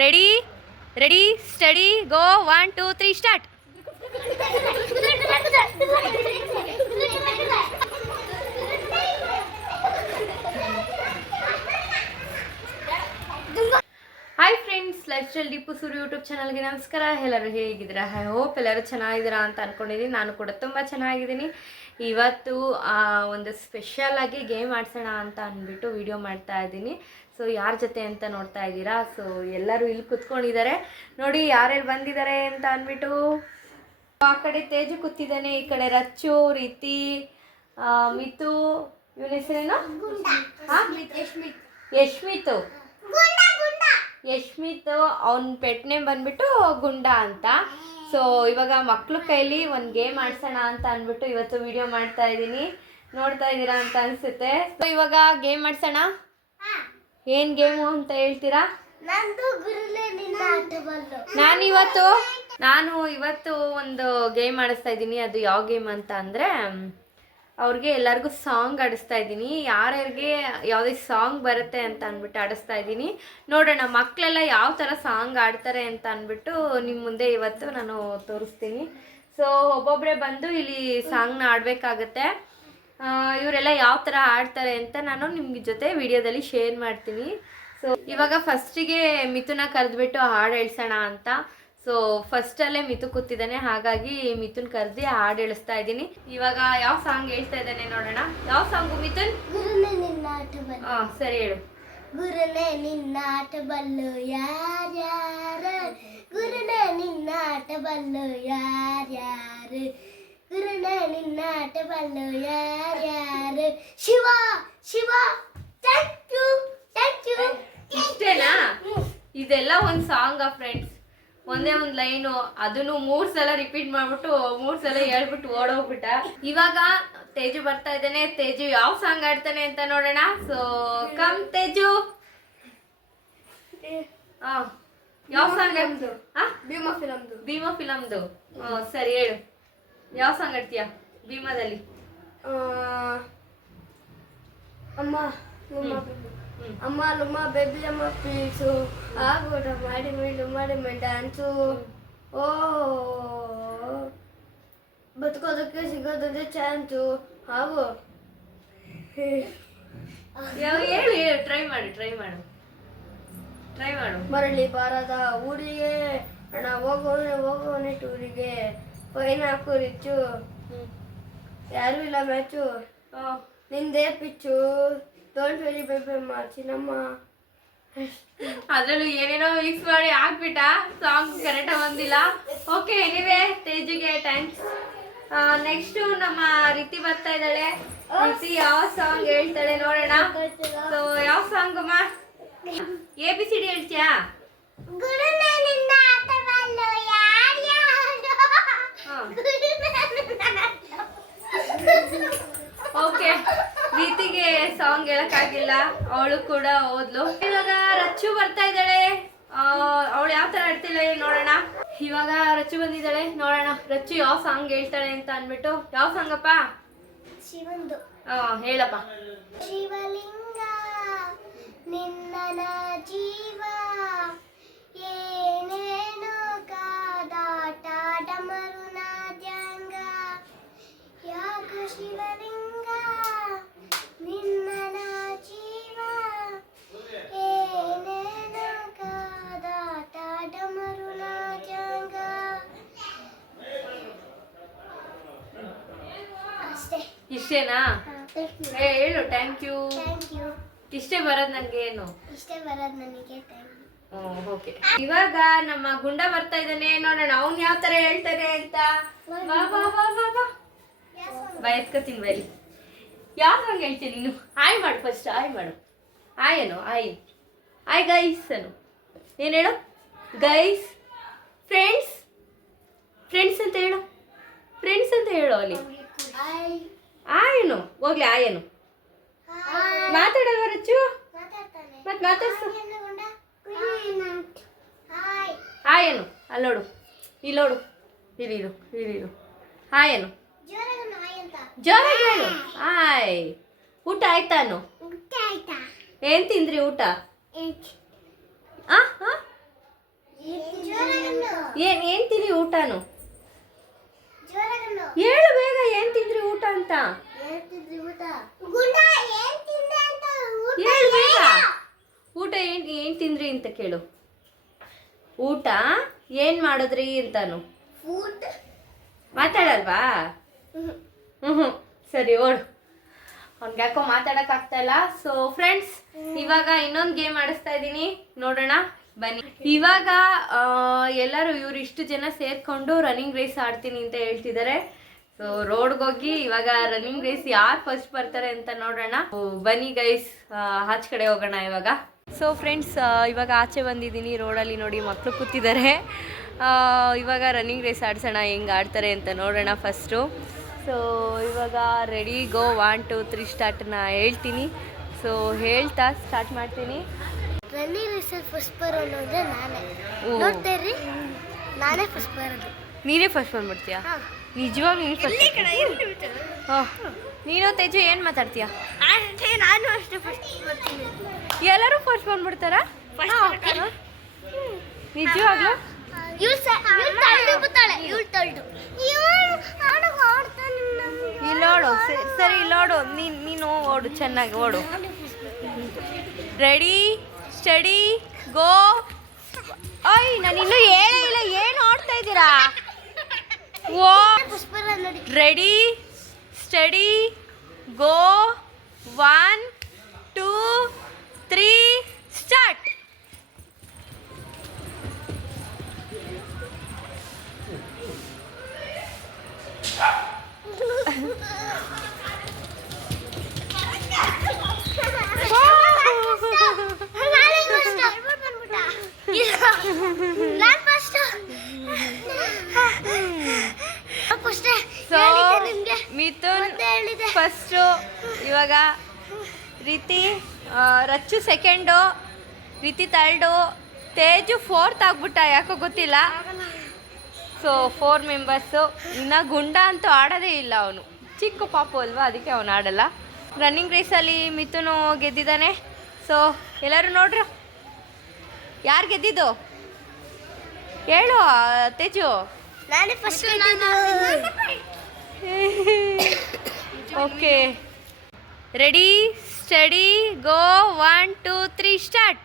Ready ready steady go one two three start hi friends lifestyle Deepu Surya YouTube ಚಾನಲ್ಗೆ ನಮಸ್ಕಾರ. ಎಲ್ಲರೂ ಹೇಗಿದ್ದೀರಾ? I hope ಎಲ್ಲರೂ ಚೆನ್ನಾಗಿದ್ದೀರಾ ಅಂತ ಅಂದ್ಕೊಂಡಿದ್ದೀನಿ ನಾನು ಕೂಡ ತುಂಬ ಚೆನ್ನಾಗಿದ್ದೀನಿ. ಇವತ್ತು ಒಂದು ಸ್ಪೆಷಲ್ ಆಗಿ ಗೇಮ್ ಆಡ್ಸೋಣ ಅಂತ ಅಂದ್ಬಿಟ್ಟು ವಿಡಿಯೋ ಮಾಡ್ತಾ ಇದ್ದೀನಿ. ಸೊ ಯಾರ ಜೊತೆ ಅಂತ ನೋಡ್ತಾ ಇದ್ದೀರಾ? ಸೊ ಎಲ್ಲರೂ ಇಲ್ಲಿ ಕುತ್ಕೊಂಡಿದ್ದಾರೆ. ನೋಡಿ ಯಾರ್ಯಾರು ಬಂದಿದ್ದಾರೆ ಅಂತ ಅಂದ್ಬಿಟ್ಟು? ಆ ಕಡೆ ತೇಜು ಕೂತಿದ್ದಾನೆ, ಈ ಕಡೆ ರಚ್ಚು, ರೀತಿ ಮಿತು, ಇವನ ಹೆಸರೇನು? ಯಶ್ಮಿತು. ಯಶ್ಮಿತ್, ಅವ್ನ ಪೆಟ್ ಬಂದ್ಬಿಟ್ಟು ಗುಂಡ ಅಂತ. ಸೊ ಇವಾಗ ಮಕ್ಳ ಕೈಲಿ ಒಂದು ಗೇಮ್ ಆಡ್ಸೋಣ ಅಂತ ಅಂದ್ಬಿಟ್ಟು ಇವತ್ತು ವಿಡಿಯೋ ಮಾಡ್ತಾ ಇದ್ದೀನಿ. ನೋಡ್ತಾ ಇದ್ದೀರಾ ಅಂತ ಅನ್ಸುತ್ತೆ. ಸೊ ಇವಾಗ ಗೇಮ್ ಆಡ್ಸೋಣ? ಏನ್ ಗೇಮು ಅಂತ ಹೇಳ್ತೀರಾ? ನಾನು ಇವತ್ತು ನಾನು ಇವತ್ತು ಒಂದು ಗೇಮ್ ಆಡಿಸ್ತಾ ಇದ್ದೀನಿ. ಅದು ಯಾವ ಗೇಮ್ ಅಂತ ಅಂದರೆ ಅವ್ರಿಗೆ ಎಲ್ಲರಿಗೂ ಸಾಂಗ್ ಆಡಿಸ್ತಾ ಇದ್ದೀನಿ. ಯಾರ್ಯಾರಿಗೆ ಯಾವುದೇ ಸಾಂಗ್ ಬರುತ್ತೆ ಅಂತ ಅಂದ್ಬಿಟ್ಟು ಆಡಿಸ್ತಾ ಇದ್ದೀನಿ. ನೋಡೋಣ ಮಕ್ಕಳೆಲ್ಲ ಯಾವ ಥರ ಸಾಂಗ್ ಆಡ್ತಾರೆ ಅಂತ ಅಂದ್ಬಿಟ್ಟು ನಿಮ್ಮ ಮುಂದೆ ಇವತ್ತು ನಾನು ತೋರಿಸ್ತೀನಿ. ಸೊ ಒಬ್ಬೊಬ್ಬರೇ ಬಂದು ಇಲ್ಲಿ ಸಾಂಗ್ನ ಆಡಬೇಕಾಗತ್ತೆ. ಇವರೆಲ್ಲ ಯಾವ ಥರ ಆಡ್ತಾರೆ ಅಂತ ನಾನು ನಿಮ್ಮ ಜೊತೆ ವಿಡಿಯೋದಲ್ಲಿ ಶೇರ್ ಮಾಡ್ತೀನಿ. ಸೊ ಇವಾಗ ಫಸ್ಟಿಗೆ ಮಿಥುನ ಕರೆದ್ಬಿಟ್ಟು ಹಾಡು ಹೇಳ್ಸೋಣ ಅಂತ. ಸೊ ಫಸ್ಟಲ್ಲೇ ಮಿಥು ಕೂತಿದ್ದಾನೆ ಹಾಗಾಗಿ ಮಿಥುನ್ ಕರೆದಿ ಹಾಡು ಹೇಳಿಸ್ತಾ ಇದ್ದೀನಿ. ಇವಾಗ ಯಾವ ಸಾಂಗ್ ಹೇಳ್ತಾ ಇದ್ದಾನೆ ನೋಡೋಣ. ಯಾವ ಸಾಂಗು ಮಿಥುನ್? ಹಾಂ ಸರಿ ಹೇಳು. ಗುರುನೇ ನಿನ್ನ ಆಟಬಲ್ಲು ಯಾರ್ಯಾರ? ಗುರುನೇ ನಿನ್ನ ಆಟಬಲ್ಲು ಯಾರ್ಯಾರು? ಆಟಬಲ್ಲು ಯಾರ್ಯಾರು Shiva Shiva thank you thank you ಇಷ್ಟೇನಾ? ಇದೆಲ್ಲ ಒಂದು ಸಾಂಗ್ ಫ್ರೆಂಡ್ಸ್ ಒಂದೇ ಒಂದು ಲೈನು. ಅದನ್ನು ಮೂರು ಸಲ ರಿಪೀಟ್ ಮಾಡ್ಬಿಟ್ಟು ಮೂರು ಸಲ ಹೇಳ್ಬಿಟ್ಟು ಓಡೋಗ್ಬಿಟ್ಟ. ಇವಾಗ ತೇಜು ಬರ್ತಾ ಇದ್ದಾನೆ. ತೇಜು ಯಾವ ಸಾಂಗ್ ಆಡ್ತಾನೆ ಅಂತ ನೋಡೋಣ. So come Teju. ಆ, ಯಾವ ಸಾಂಗ್ ಆ? ಭೀಮಾ ಫಿಲಮ್ದು. ಭೀಮಾ ಫಿಲಮ್ದು. ಸರಿ ಹೇಳು. ಯಾವ ಸಾಂಗ್ ಆಡ್ತೀಯ ಭೀಮಾದಲ್ಲಿ? ಅಮ್ಮ. ಅಮ್ಮ ಲುಮ್ಮ ಬೇಬಿ ಅಮ್ಮ ಪ್ಲೀಸು ಆಗೋಟ ಮಾಡಿ ಮೀಡು ಮಾಡಿ ಮೈ ಡ್ಯಾನ್ಸು ಓ ಬದುಕೋದಕ್ಕೆ ಸಿಗೋದಕ್ಕೆ ಚಾನ್ಸು ಹಾಗೂ? ಹೇಳು ಟ್ರೈ ಮಾಡಿ ಟ್ರೈ ಮಾಡು. ಟ್ರೈ ಮಾಡು. ಮರಳಿ ಬಾರದ ಊರಿಗೆ ಅಣ್ಣ ಹೋಗೋನೆ ಹೋಗೋನೆ ಟೂರಿಗೆ ಫೈನ್ ಹಾಕು ರಿಚ್ಚು ಯಾರು ಇಲ್ಲ ಮ್ಯಾಚು. ನಿಂದೇ ಪಿಚ್ಚು. ಡೋಂಟ್ ವೆರಿ ಬೇಬಿ ಚಿನ್ನಮ್ಮ ಅದ್ರಲ್ಲೂ ಏನೇನೋ ಮಿಕ್ಸ್ ಮಾಡಿ ಹಾಕ್ಬಿಟ್ಟ. ಸಾಂಗ್ ಕರೆಕ್ಟಾಗಿ ಬಂದಿಲ್ಲ. ಓಕೆ ಎನಿವೆ ತೇಜಿಗೆ ಥ್ಯಾಂಕ್ಸ್ ನೆಕ್ಸ್ಟ್ ನಮ್ಮ ರೀತಿ ಬರ್ತಾ ಇದ್ದಾಳೆ. ರೀತಿ ಯಾವ ಸಾಂಗ್ ಹೇಳ್ತಾಳೆ ನೋಡೋಣ. ಸೊ ಯಾವ ಸಾಂಗ್ ಅಮ್ಮ ಎ ಬಿ ಸಿ ಡಿ ಹೇಳ್ತೀಯಾ ಗುರುನೇ ನಿನ್ನ ಆಟವಲ್ಲು ಯಾರ್ಯಾರು ಹಾ. ಗುರುನೇ ನಿನ್ನ ಓಕೆ ರೀತಿಗೆ ಹೇಳಕ್ಕಾಗಿಲ್ಲ. ಅವಳು ಕೂಡ ಓದ್ಲು. ಇವಾಗ ರಚ್ಚು ಬರ್ತಾ ಇದ್ದಾಳೆ. ಅವಳು ಯಾವ ತರ ಆಡ್ತಿಲ್ಲ ನೋಡೋಣ. ಇವಾಗ ರಚ್ಚು ಬಂದಿದ್ದಾಳೆ. ನೋಡೋಣ. ರಚ್ಚು ಯಾವ ಸಾಂಗ್ ಹೇಳ್ತಾಳೆ ಅಂತ ಅನ್ಬಿಟ್ಟು ಯಾವ ಸಾಂಗಪ್ಪ ಶಿವಂದು. ಆ, ಹೇಳಪ್ಪ. ಶಿವಲಿಂಗ ನಿನ್ನ ಜೀವ ಏನೇನು ಇಷ್ಟೇನಾ? ಏ ಹೇಳು ಥ್ಯಾಂಕ್ ಯು ಇಷ್ಟೇ ಬರೋದು ನನಗೆ ಏನು? ಇಷ್ಟೇ ಬರೋದು ನನಗೆ ಓಕೆ ಇವಾಗ ನಮ್ಮ ಗುಂಡ ಬರ್ತಾ ಇದ್ದಾನೆ ನೋಡೋಣ ಅವ್ನ್ ಯಾವ ತರ ಹೇಳ್ತಾನೆ ಅಂತ. ಬಾ ಬಾ ಬಾ ಬಾ ಬಾ ಬಾ. ಎತ್ಕೋತೀನಿ ಬರಿ ಯಾವ ಹೇಳ್ತೀನಿ ನೀನು? ಆಯ್ ಮಾಡು ಫಸ್ಟ್ ಆಯ್ ಮಾಡು. ಆಯೇನು ಆಯ್. ಆಯ್ ಗೈಸ್ ಅನು. ಏನು ಹೇಳು? ಗೈಸ್ ಫ್ರೆಂಡ್ಸ್ ಫ್ರೆಂಡ್ಸ್ ಅಂತ ಹೇಳು. ಫ್ರೆಂಡ್ಸ್ ಅಂತ ಹೇಳು ಅಲ್ಲಿ. ಹಾಯ್ ಹೋಗ್ಲಿ ಆಯನು ಮಾತಾಡಲ್ವ ರಚ್ಚು ಮತ್ತೆ ಮಾತಾಡ್ಸು. ಆಯನು ಅಲ್ಲಿ ನೋಡು. ಇಲ್ಲಿ ನೋಡು. ಇಲ್ಲಿರು ಇಲ್ಲಿರು ಆಯನು ಜೋರಾಗ ಹೇಳು ಆಯ್ ಊಟ ಆಯ್ತಾನು ಏನ್ ತಿಂದ್ರಿ ಊಟ? ಏನ್? ಏನ್ ತಿಂದ್ರಿ ಊಟನು? ಹೇಳು ಬೇಗ ಏನ್ ತಿಂದ್ರಿ ಊಟ ಅಂತ? ಊಟ? ಏನ್ ಏನ್? ತಿಂದ್ರಿ ಅಂತ ಕೇಳು. ಊಟ ಏನ್ ಮಾಡಿದ್ರಿ ಅಂತಾನು. ಮಾತಾಡಲ್ವಾ? ಹ್ಮ್. ಸರಿ ಓಡು. ಅವ್ನ್ಗೆ ಯಾಕೋ ಮಾತಾಡಕ್ ಆಗ್ತಾ ಇಲ್ಲ. ಸೊ ಫ್ರೆಂಡ್ಸ್ ಇವಾಗ ಇನ್ನೊಂದು ಗೇಮ್ ಆಡಿಸ್ತಾ ಇದ್ದೀನಿ. ನೋಡೋಣ ಬನ್ನಿ. ಇವಾಗ ಎಲ್ಲರೂ ಇವ್ರು ಇಷ್ಟು ಜನ ಸೇರ್ಕೊಂಡು ರನ್ನಿಂಗ್ ರೇಸ್ ಆಡ್ತೀನಿ ಅಂತ ಹೇಳ್ತಿದ್ದಾರೆ ಸೊ ರೋಡ್ಗೆ ಹೋಗಿ ಇವಾಗ ರನ್ನಿಂಗ್ ರೇಸ್ ಯಾರು ಫಸ್ಟ್ ಬರ್ತಾರೆ ಅಂತ ನೋಡೋಣ. ಬನ್ನಿ ಗೈಸ್ ಆಚೆ ಕಡೆ ಹೋಗೋಣ ಇವಾಗ. ಸೊ ಫ್ರೆಂಡ್ಸ್ ಇವಾಗ ಆಚೆ ಬಂದಿದ್ದೀನಿ. ರೋಡಲ್ಲಿ ನೋಡಿ ಮಕ್ಕಳು ಕೂತಿದ್ದಾರೆ. ಇವಾಗ ರನ್ನಿಂಗ್ ರೇಸ್ ಆಡ್ಸೋಣ ಹೆಂಗೆ ಆಡ್ತಾರೆ ಅಂತ ನೋಡೋಣ ಫಸ್ಟು ಸೊ ಇವಾಗ ready go one two three ಸ್ಟಾರ್ಟನ್ನ ಹೇಳ್ತೀನಿ. ಸೊ ಹೇಳ್ತಾ ಸ್ಟಾರ್ಟ್ ಮಾಡ್ತೀನಿ. ರನ್ನಿಂಗ್ ರೇಸಲ್ಲಿ ಫಸ್ಟ್ ಬರೋದು ಅಂದ್ರೆ ನಾನೇ. ನಾನೇ ಫಸ್ಟ್ ಬರೋದು. ನೀನೇ ಫಸ್ಟ್ ಬಂದ್ಬಿಡ್ತೀಯಾ. ನಿಜವಾಗ್ಲೂ ನೀನು ತೇಜು ಏನು ಮಾತಾಡ್ತೀಯ? ಅಷ್ಟೇ ನಾನು ಅಷ್ಟೇ ಫಸ್ಟ್ ಎಲ್ಲರೂ ಫಸ್ಟ್ ಬಂದ್ಬಿಡ್ತಾರ? ನಿಜವಾಗ್ಲೂ? ಇವಳು ತಳ್ಳು ಬಿಡ್ತಾಳೆ ಇವಳು ತಳ್ಳು. ಇಲ್ಲಿ ನೋಡು ಸ- ಸರಿ ಇಲ್ಲೋಡು ನೀನ್ ನೀನು ಓಡು ಚೆನ್ನಾಗಿ ಓಡು. ರೆಡಿ ಸ್ಟಡಿ ಗೋ ಅಯ್ ನಾನು ಇನ್ನೂ ಹೇಳೇ ಇಲ್ಲ. ಏನು ಓಡ್ತಾ ಇದ್ದೀರಾ? ಓ ಫಸ್ಟ್ ಬರೋದು ನೋಡಿ ready steady go one two three first ಇವಾಗ ರೀತಿ ರಚ್ಚು ಸೆಕೆಂಡು ರೀತಿ ತರ್ಡು ತೇಜು ಫೋರ್ತ್ ಆಗ್ಬಿಟ್ಟ ಯಾಕೋ ಗೊತ್ತಿಲ್ಲ. ಸೊ ಫೋರ್ ಮೆಂಬರ್ಸು ಇನ್ನು ಗುಂಡ ಅಂತೂ ಆಡೋದೇ ಇಲ್ಲ ಅವನು. ಚಿಕ್ಕ ಪಾಪು ಅಲ್ವಾ ಅದಕ್ಕೆ ಅವನು ಆಡಲ್ಲ. ರನ್ನಿಂಗ್ ರೇಸಲ್ಲಿ ಮಿಥುನು ಗೆದ್ದಿದ್ದಾನೆ. ಸೊ ಎಲ್ಲರೂ ನೋಡ್ರಿ. ಯಾರು ಗೆದ್ದಿದ್ದು? ಹೇಳು ತೇಜು. ನಾನೇ first okay ready steady go one two three start